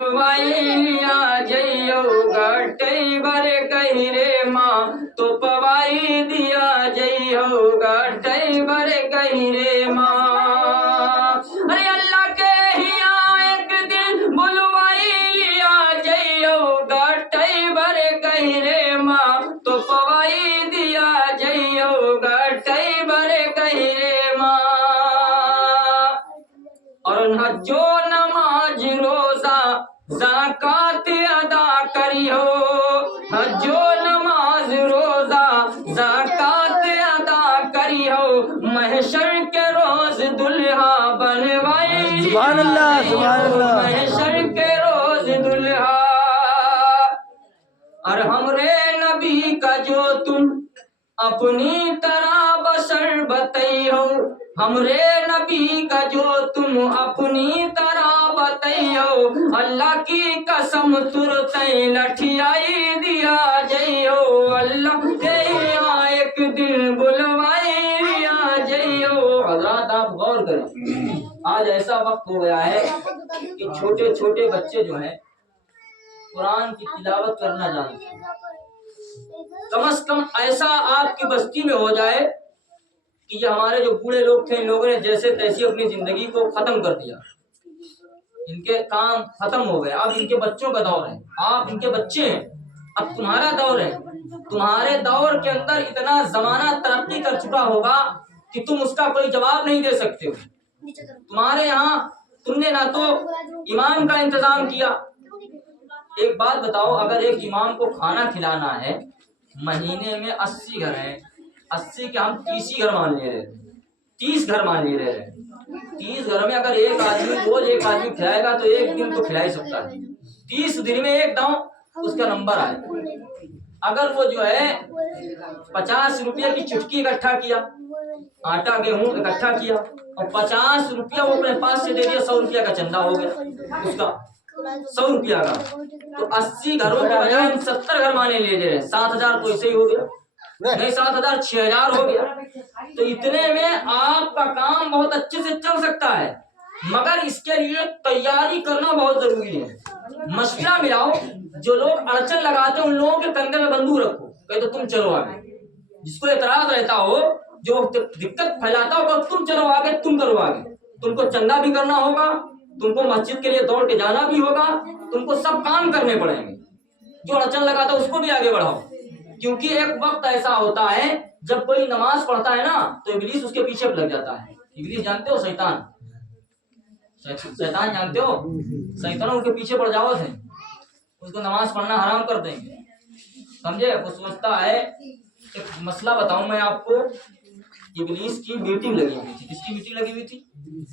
वाइया जइयो गटे बर कही रे माँ तो पवाई दिया जइयो गटे बर कही रे माँ। अरे अल्लाह के हिया एक दिन बुलवाई लिया जइयो गटे बर कही रे माँ तो पवाई दिया जइयो गटे बर कही रे माँ। और हजो नमाज रोजा ज़कात अदा करियो, हजो नमाज रोजा ज़कात अदा करियो, महशर के रोज दुल्हा बनवाई सुभान अल्लाह, सुभान अल्लाह। महशर के रोज दुल्हा। और हमरे नबी का जो तुम अपनी तरह बसर बतइयो, हमरे नबी का जो तुम अपनी तरह बतइयो, अल्लाह की कसम तुरते लठियाई दिया जइयो, अल्लाह के यहाँ एक दिन बुलवाई दिया जइयो। हजरात आप गौर करें, आज ऐसा वक्त हो गया है कि छोटे छोटे बच्चे जो हैं कुरान की तिलावत करना जानते हैं। कम से कम ऐसा आपकी बस्ती में हो जाए कि ये हमारे जो बूढ़े लोग थे, इन लोगों ने जैसे तैसे अपनी जिंदगी को खत्म कर दिया, इनके काम खत्म हो गए, अब इनके बच्चों का दौर है, आप इनके बच्चे हैं, अब तुम्हारा दौर है। तुम्हारे दौर के अंदर इतना जमाना तरक्की कर चुका होगा कि तुम उसका कोई जवाब नहीं दे सकते हो। तुम्हारे यहाँ तुमने ना तो इमाम का इंतजाम किया। एक बात बताओ, अगर एक इमाम को खाना खिलाना है, महीने में 80 घर हैं, 80 के हम 30 ही घर मान ले रहे हैं, 30 घर मान ले रहे हैं। 30 घर में अगर एक आदमी रोज एक आदमी खिलाएगा तो एक दिन तो खिला ही सकता है। 30 दिन में एक दांव उसका नंबर आए। अगर वो जो है 50 रुपये की चुटकी इकट्ठा किया, आटा गेहूं इकट्ठा किया और 50 रुपया वो अपने पास से दे दिया, 100 रुपया का चंदा हो गया उसका, 100 रुपया का, तो 80 घरों के बजाय हम 70 घर माने ले रहे हैं। 7,000 तो ऐसे ही हो गया, नहीं 7,000 6,000 हो गया। तो इतने में आपका काम बहुत अच्छे से चल सकता है, मगर इसके लिए तैयारी करना बहुत जरूरी है। मशवरा मिलाओ, जो लोग अड़चन लगाते हैं उन लोगों के कंधे में बंदूक रखो, कहे तो तुम चलो आगे। जिसको एतराज रहता हो, जो दिक्कत फैलाता होगा, तुम चलो आगे, तुम करो आगे। तुमको चंदा भी करना होगा, तुमको मस्जिद के लिए दौड़ के जाना भी होगा, तुमको सब काम करने पड़ेंगे। जो अड़चन लगाता है उसको भी आगे बढ़ाओ, क्योंकि एक वक्त ऐसा होता है जब कोई नमाज पढ़ता है ना तो इब्लीस उसके पीछे लग जाता है। इब्लीस जानते हो, शैतान, शैतान जानते हो, शैतान उनके पीछे पड़ जाओ थे, उसको नमाज पढ़ना हराम कर देंगे, समझे। वो सोचता है, एक मसला बताऊं मैं आपको, इब्लीस की मीटिंग लगी हुई थी। किसकी मीटिंग लगी हुई थी?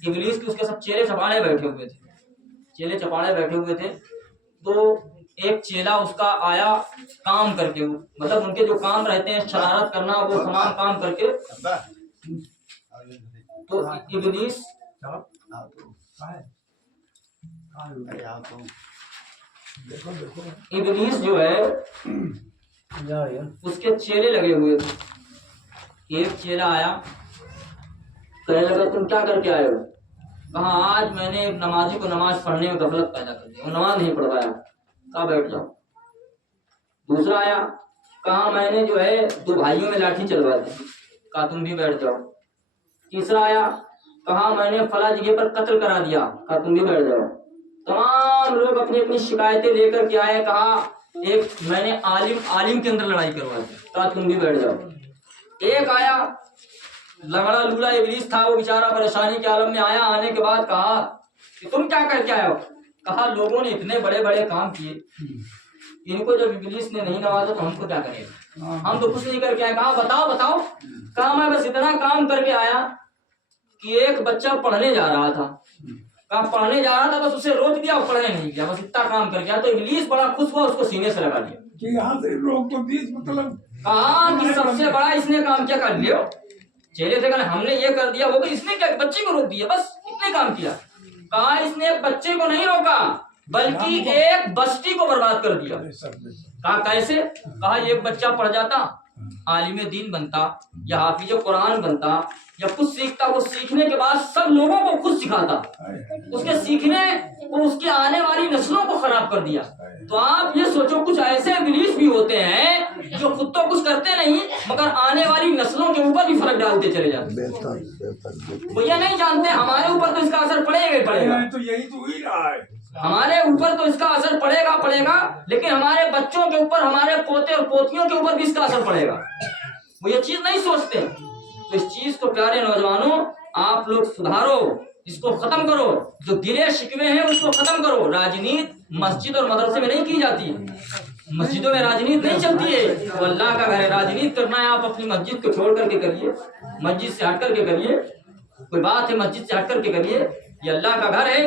इब्लीस की। उसके सब चेले चपाड़े बैठे हुए थे, चेले चपाड़े बैठे हुए थे। तो एक चेला उसका आया काम करके, मतलब उनके जो काम रहते हैं शरारत करना, वो तमाम काम करके। तो इब्लीस इब्लीस जो है उसके चेले लगे हुए थे। एक चेला आया, कहने लगा तुम क्या करके आए हो? कहा आज मैंने एक नमाजी को नमाज पढ़ने में गफलत पैदा कर दी, वो नमाज नहीं पढ़ पाया। कहा बैठ जाओ। दूसरा आया, कहा मैंने जो है 2 भाइयों में लाठी चलवा दी। कहा तुम भी बैठ जाओ। तीसरा आया, कहा मैंने फला जगह पर कत्ल करा दिया। कहा तुम भी बैठ जाओ। तमाम लोग अपनी अपनी शिकायतें लेकर के आए। कहा एक मैंने आलिम के अंदर लड़ाई करवा दी। कहा तुम भी बैठ जाओ। एक आया, लगड़ा लूला इब्लीस था, वो बेचारा परेशानी के आलम में आया। आने के बाद कहा कि तुम क्या करके आए हो? कहा लोगों ने इतने बड़े बड़े काम किए, इनको जब इब्लीस ने नहीं नवाजा तो हमको क्या करेगा, हम तो कुछ नहीं करके आए। कहा बताओ बताओ। कहा मैं बस इतना काम करके आया कि एक बच्चा पढ़ने जा रहा था। कहा पढ़ने जा रहा था, बस उसे रोक दिया और पढ़ने नहीं गया, बस इतना काम करके आया। तो इब्लीस बड़ा खुश हुआ, उसको सीने से लगा दिया कि यहाँ से रोक तो 20 मतलब कहा कि सबसे बड़ा इसने काम क्या कर लियो। चेले थे, कहने हमने ये कर दिया, वो भी इसने क्या बच्चे को रोक दिया, बस इतने काम किया। कहा इसने एक बच्चे को नहीं रोका बल्कि एक बस्ती को बर्बाद कर दिया। कहा कैसे? कहा एक बच्चा पढ़ जाता, आलिम दीन बनता, या हाफिज कुरान बनता, जब कुछ सीखता वो सीखने के बाद सब लोगों को खुद सिखाता, उसके सीखने और उसकी आने वाली नस्लों को खराब कर दिया। तो आप ये सोचो कुछ ऐसे इब्लीस भी होते हैं जो खुद तो कुछ करते नहीं मगर आने वाली नस्लों के ऊपर भी फर्क डालते चले जाते। वो ये नहीं जानते हमारे ऊपर तो इसका असर पड़ेगा ही पड़ेगा, तो यही तो ही रहा है। हमारे ऊपर तो इसका असर पड़ेगा, लेकिन हमारे बच्चों के ऊपर, हमारे पोते और पोतियों के ऊपर भी इसका असर पड़ेगा। वो ये चीज नहीं सोचते। तो इस चीज को प्यारे नौजवानों आप लोग सुधारो, इसको खत्म करो, जो गिले शिकवे हैं उसको खत्म करो। राजनीति मस्जिद और मदरसे में नहीं की जाती है, मस्जिदों में राजनीति नहीं चलती है। तो अल्लाह का घर है, राजनीति करना है आप अपनी मस्जिद को छोड़ करके करिए, मस्जिद से हट करके करिए, कोई बात है मस्जिद से हट करके करिए। ये अल्लाह का घर है,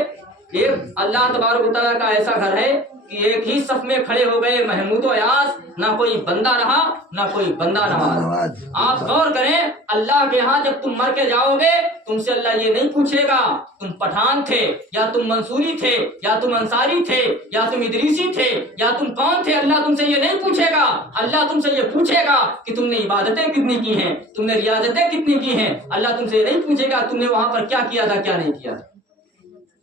एक अल्लाह तबारक व तआला का ऐसा घर है कि एक ही सफ में खड़े हो गए महमूद और अयास, ना कोई बंदा रहा ना कोई बंदा नमाज। आप गौर करें, अल्लाह के यहाँ जब तुम मर के जाओगे तुमसे अल्लाह ये नहीं पूछेगा तुम पठान थे या तुम मंसूरी थे या तुम अंसारी थे या तुम इदरीसी थे या तुम कौन थे। अल्लाह तुमसे ये नहीं पूछेगा, अल्लाह तुमसे ये पूछेगा कि तुमने इबादतें कितनी की हैं, तुमने रियाजतें कितनी की हैं। अल्लाह तुमसे ये नहीं पूछेगा तुमने वहां पर क्या किया था क्या नहीं किया था।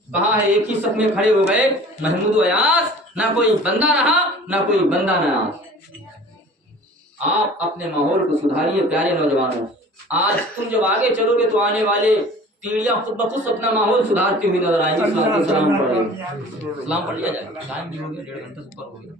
कहा है एक ही सफ में खड़े हो गए महमूद और अयास, ना कोई बंदा रहा ना कोई बंदा न रहा। आप अपने माहौल को सुधारिए प्यारे नौजवानों। आज तुम जब आगे चलोगे तो आने वाले पीढ़ियां खुद ब खुद अपना माहौल सुधारती हुई नजर आएंगी। सलाम पढ़ लिया जाए, टाइम भी हो गया, 1.5 घंटे से ऊपर हो गया।